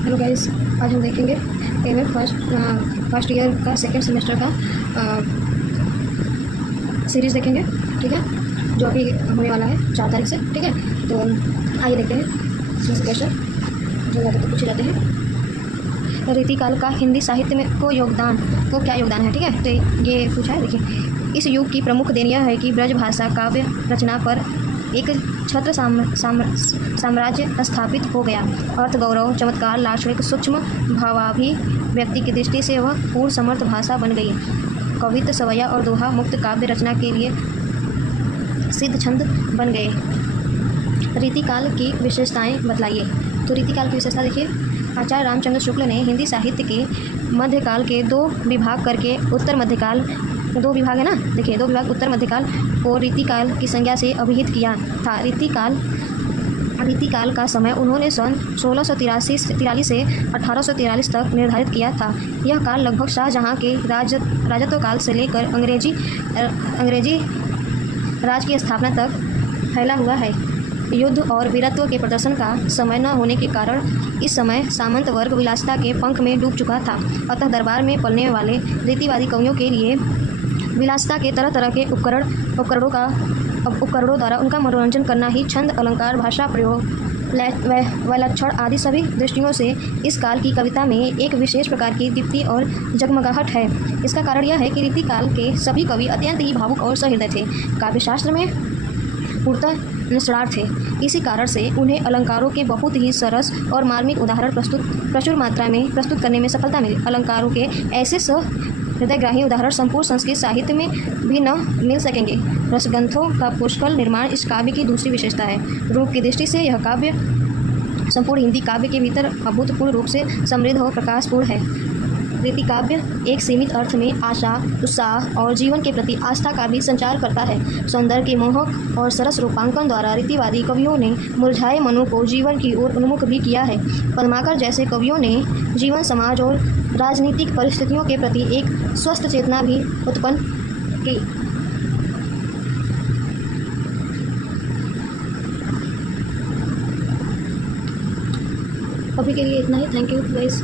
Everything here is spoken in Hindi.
हेलो गाइस, आज हम देखेंगे एमए फर्स्ट ईयर का सेकेंड सेमेस्टर का सीरीज़ देखेंगे। ठीक है, जो अभी होने वाला है 4 तारीख से। ठीक है, तो आइए देखते हैं इसमें क्वेश्चन जो ज़्यादातर पूछे जाते हैं। रीतिकाल का हिंदी साहित्य में क्या योगदान है। ठीक है, तो ये पूछा है। देखिए, इस युग की प्रमुख देन यह है कि ब्रज भाषा काव्य रचना पर एक छत्र साम्राज्य स्थापित हो गया। अर्थ, गौरव, चमत्कार, लाक्षणिक, सूक्ष्म भावाभि व्यक्ति की दृष्टि से वह पूर्ण समर्थ भाषा बन गई। कवित्त, सवैया और दोहा मुक्त काव्य रचना के लिए सिद्ध छंद बन गए। रीतिकाल की विशेषताएं बतलाइए। तो रीतिकाल की विशेषता देखिए, आचार्य रामचंद्र शुक्ल ने हिंदी साहित्य के मध्यकाल के 2 विभाग करके उत्तर मध्यकाल, 2 विभाग है ना, देखिए 2 विभाग उत्तर मध्यकाल को रीतिकाल की संज्ञा से अभिहित किया था। रीतिकाल का समय उन्होंने सन 1643 से 1843 तक निर्धारित किया था। यह काल लगभग शाहजहाँ के राजत्व काल से लेकर अंग्रेजी राज की स्थापना तक फैला हुआ है। युद्ध और वीरत्व के प्रदर्शन का समय न होने के कारण इस समय सामंत वर्ग विलासिता के पंख में डूब चुका था। अतः दरबार में पलने वाले रीतिवादी कवियों के लिए विलासिता के तरह तरह के उपकरणों द्वारा उनका मनोरंजन करना ही छंद, अलंकार, भाषा प्रयोग, वैलक्षण आदि सभी दृष्टियों से इस काल की कविता में एक विशेष प्रकार की दीप्ति और जगमगाहट है। इसका कारण यह है कि रीतिकाल के सभी कवि अत्यंत ही भावुक और सहृदय थे। काव्यशास्त्र में पूर्णतः निष्णात थे। इसी कारण से उन्हें अलंकारों के बहुत ही सरस और मार्मिक उदाहरण प्रचुर मात्रा में प्रस्तुत करने में सफलता मिली। अलंकारों के ऐसे हृदयग्राही उदाहरण संपूर्ण संस्कृत साहित्य में भी न मिल सकेंगे। रसग्रंथों का पुष्कल निर्माण इस काव्य की दूसरी विशेषता है। रूप की दृष्टि से यह काव्य संपूर्ण हिंदी काव्य के भीतर अभूतपूर्व रूप से समृद्ध और प्रकाशपूर्ण है। रीति काव्य एक सीमित अर्थ में आशा, उत्साह और जीवन के प्रति आस्था का भी संचार करता है। सौंदर्य के मोहक और सरस रूपांकन द्वारा रीतिवादी कवियों ने मुरझाए मनों को जीवन की ओर उन्मुख भी किया है। पद्माकर जैसे कवियों ने जीवन, समाज और राजनीतिक परिस्थितियों के प्रति एक स्वस्थ चेतना भी उत्पन्न की। अभी के लिए इतना ही। Thank you guys.